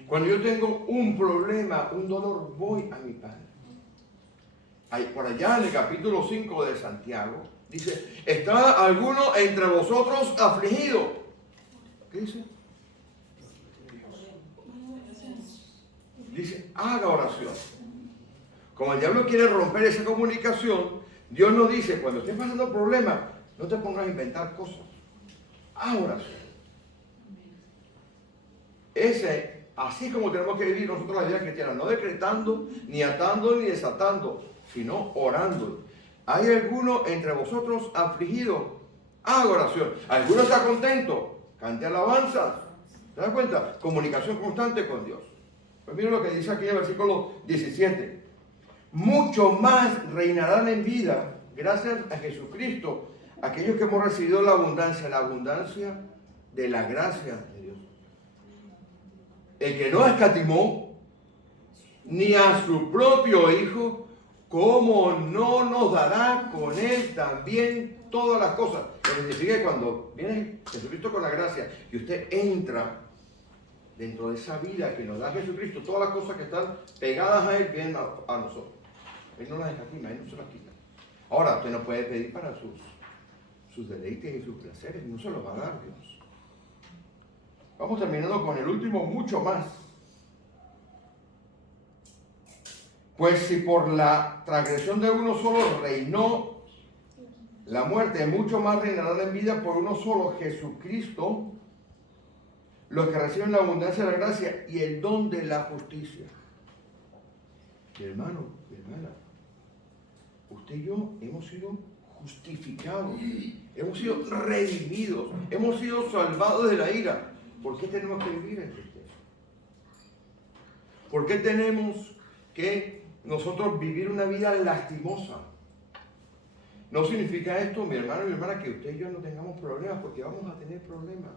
Cuando yo tengo un problema, un dolor, voy a mi Padre. Por allá en el capítulo 5 de Santiago, dice, ¿está alguno entre vosotros afligido? ¿Qué dice? Dice, haga oración. Como el diablo quiere romper esa comunicación, Dios nos dice, cuando estés pasando problemas, no te pongas a inventar cosas. Haz oración. Así como tenemos que vivir nosotros la vida cristiana, no decretando, ni atando, ni desatando, sino orando. ¿Hay alguno entre vosotros afligido? Haga oración. ¿Alguno está contento? Cante alabanzas. ¿Te das cuenta? Comunicación constante con Dios. Pues miren lo que dice aquí en el versículo 17. Mucho más reinarán en vida, gracias a Jesucristo, aquellos que hemos recibido la abundancia de la gracia de Dios. El que no escatimó ni a su propio Hijo, ¿cómo no nos dará con Él también todas las cosas? Lo que significa que cuando viene Jesucristo con la gracia y usted entra dentro de esa vida que nos da Jesucristo, todas las cosas que están pegadas a Él vienen a nosotros. Él no las escatima, Él no se las quita. Ahora, usted no puede pedir para sus deleites y sus placeres, no se los va a dar Dios. Vamos terminando con el último, mucho más. Pues si por la transgresión de uno solo reinó la muerte, mucho más reinarán en vida por uno solo, Jesucristo, los que reciben la abundancia de la gracia y el don de la justicia. Mi hermano, mi hermana, usted y yo hemos sido justificados, hemos sido redimidos, hemos sido salvados de la ira. ¿Por qué tenemos que vivir en tristeza? ¿Por qué tenemos que nosotros vivir una vida lastimosa? No significa esto, mi hermano y mi hermana, que usted y yo no tengamos problemas, porque vamos a tener problemas.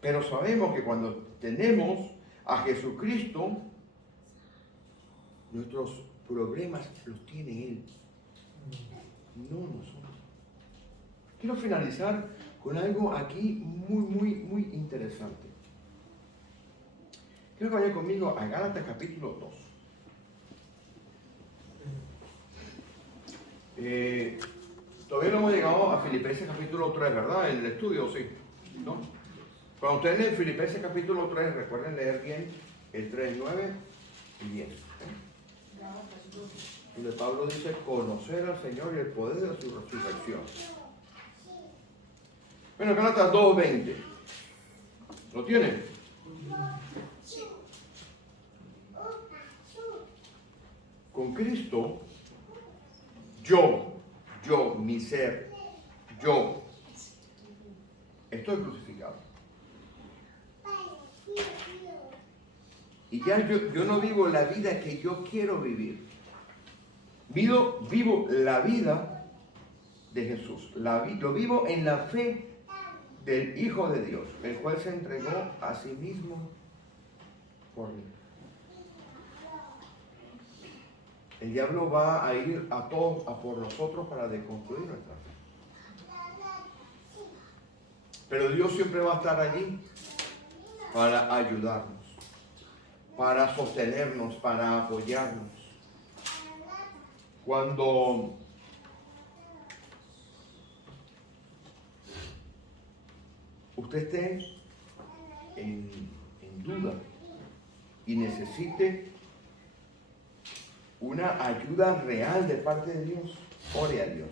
Pero sabemos que cuando tenemos a Jesucristo, nuestros problemas los tiene Él, no nosotros. Quiero finalizar con algo aquí muy interesante. Quiero que vayan conmigo a Gálatas capítulo 2. Todavía no hemos llegado a Filipenses capítulo 3, ¿verdad? En el estudio, sí, ¿no? Cuando ustedes leen Filipenses capítulo 3, recuerden leer bien el 3, 9 y 10. Donde Pablo dice conocer al Señor y el poder de su resurrección. Bueno, Gálatas 2:20. ¿Lo tienen? Con Cristo, mi ser, yo, estoy crucificado. Y ya yo no vivo la vida que yo quiero vivir. Vivo la vida de Jesús. Lo vivo en la fe del Hijo de Dios, el cual se entregó a sí mismo por mí. El diablo va a ir a todos a por nosotros para deconstruir nuestra fe. Pero Dios siempre va a estar allí para ayudarnos, para sostenernos, para apoyarnos. Cuando usted esté en duda y necesite una ayuda real de parte de Dios, ore a Dios.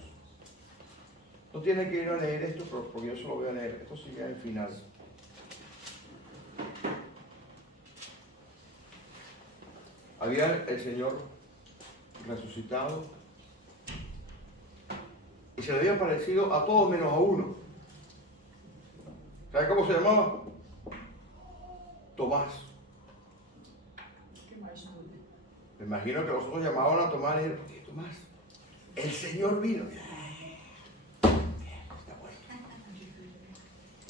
No tiene que ir a leer esto, porque yo solo voy a leer. Esto sigue al final. Había el Señor resucitado y se le había parecido a todos menos a uno. ¿Sabe cómo se llamaba? Tomás. Me imagino que nosotros llamaban a Tomás y dijeron, oye, Tomás, el Señor vino. Está bueno.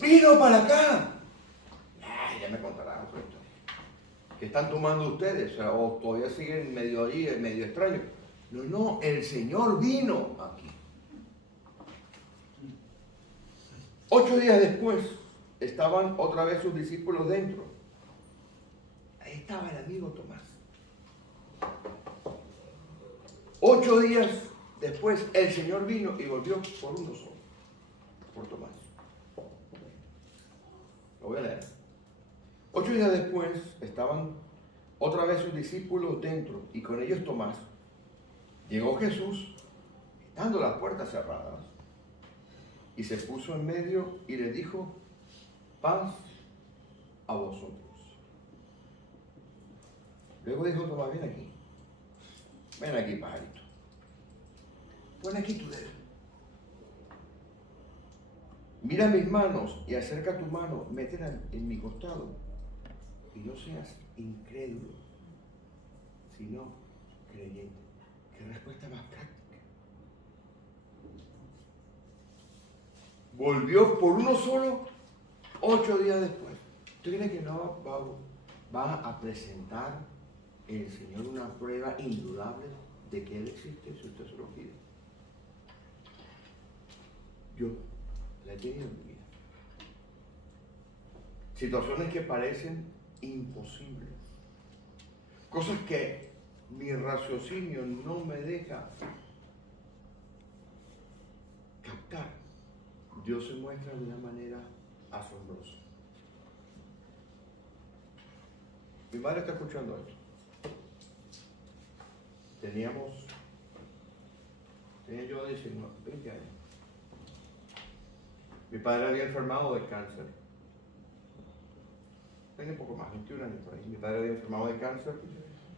Vino para acá. Ya me contarán esto. ¿Qué están tomando ustedes? O todavía siguen medio allí, medio extraño. No, el Señor vino aquí. 8 días después, estaban otra vez sus discípulos dentro. Ahí estaba el amigo Tomás. 8 días después, el Señor vino y volvió por uno solo, por Tomás. Lo voy a leer. 8 días después, estaban otra vez sus discípulos dentro y con ellos Tomás. Llegó Jesús, estando las puertas cerradas, y se puso en medio y le dijo, paz a vosotros. Luego dijo Tomás, ven aquí. Ven aquí, pajarito. Pon aquí tu dedo. Mira mis manos y acerca tu mano, métela en mi costado. Y no seas incrédulo, sino creyente. ¿Qué respuesta más práctica? Volvió por uno solo 8 días después. ¿Usted cree que no va a presentar el Señor una prueba indudable de que Él existe si usted se lo pide? Yo la he tenido en mi vida. Situaciones que parecen imposibles. Cosas que mi raciocinio no me deja captar. Dios se muestra de una manera asombrosa. Mi madre está escuchando esto. Tenía yo 19, 20 años. Mi padre había enfermado de cáncer. Tenía un poco más, 21 años por ahí. Mi padre había enfermado de cáncer.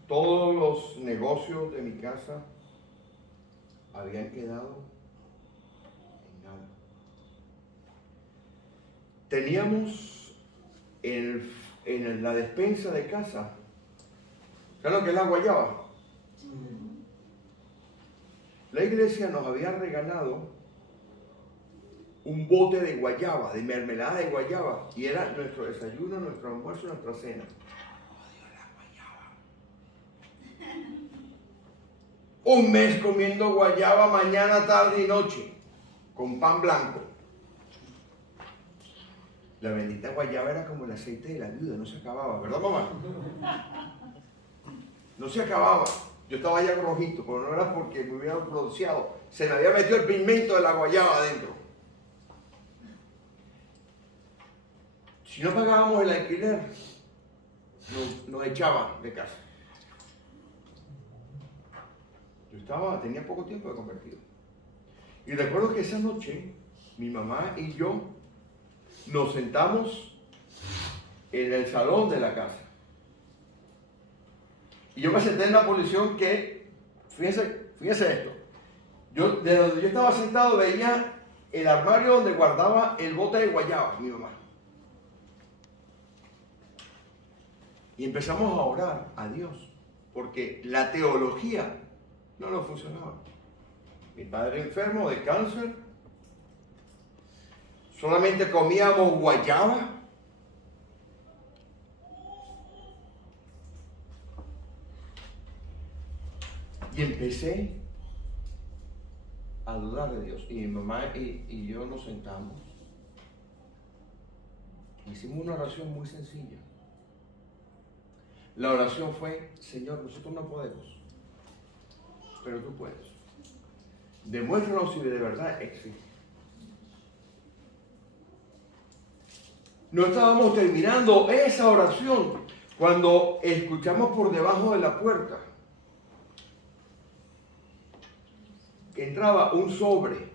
Todos los negocios de mi casa habían quedado en nada. Teníamos en la despensa de casa, ¿saben lo que es la guayaba? La iglesia nos había regalado un bote de guayaba, de mermelada de guayaba, y era nuestro desayuno, nuestro almuerzo, nuestra cena. Odio la guayaba. Un mes comiendo guayaba mañana, tarde y noche, con pan blanco. La bendita guayaba era como el aceite de la viuda, no se acababa, ¿verdad, mamá? No se acababa. Yo estaba ya rojito, pero no era porque me hubiera bronceado. Se me había metido el pigmento de la guayaba adentro. Si no pagábamos el alquiler, nos echaban de casa. Yo tenía poco tiempo de convertido. Y recuerdo que esa noche, mi mamá y yo nos sentamos en el salón de la casa. Y yo me senté en la posición que, fíjense esto, desde donde yo estaba sentado veía el armario donde guardaba el bote de guayaba, mi mamá. Y empezamos a orar a Dios, porque la teología no nos funcionaba. Mi padre enfermo de cáncer, solamente comíamos guayaba. Y empecé a dudar de Dios. Y mi mamá y yo nos sentamos. Hicimos una oración muy sencilla. La oración fue: Señor, nosotros no podemos, pero tú puedes. Demuéstranos si de verdad existe. No estábamos terminando esa oración cuando escuchamos por debajo de la puerta que entraba un sobre.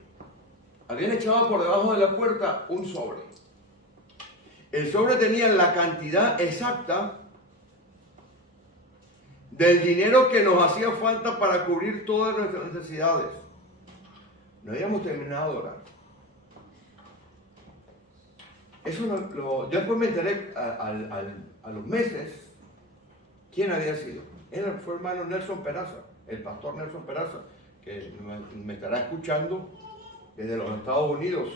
Habían echado por debajo de la puerta un sobre. El sobre tenía la cantidad exacta del dinero que nos hacía falta para cubrir todas nuestras necesidades. No habíamos terminado de orar. Eso yo después me enteré a los meses quién había sido. Fue el hermano Nelson Peraza, el pastor Nelson Peraza, que me estará escuchando desde los Estados Unidos,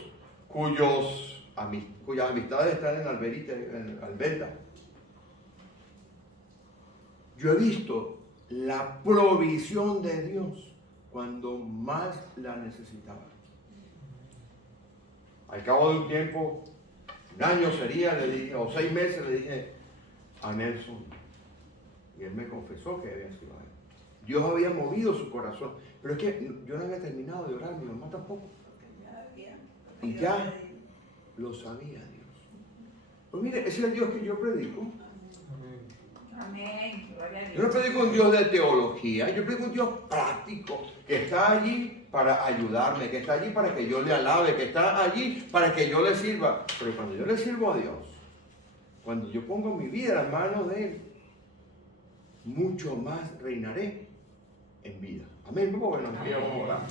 cuyas amistades están en Alberta. Yo he visto la provisión de Dios cuando más la necesitaba. Al cabo de un tiempo, un año sería, le dije, o 6 meses, le dije a Nelson, y él me confesó que había sido él. Dios había movido su corazón, pero es que yo no había terminado de orar, mi mamá tampoco. Y ya lo sabía Dios. Pues mire, ese es el Dios que yo predico. Amén. Yo no predico un Dios de teología, yo predico un Dios práctico, que está allí para ayudarme, que está allí para que yo le alabe, que está allí para que yo le sirva. Pero cuando yo le sirvo a Dios, cuando yo pongo mi vida en las manos de Él, mucho más reinaré en vida. Amén. Bueno, vamos a orar.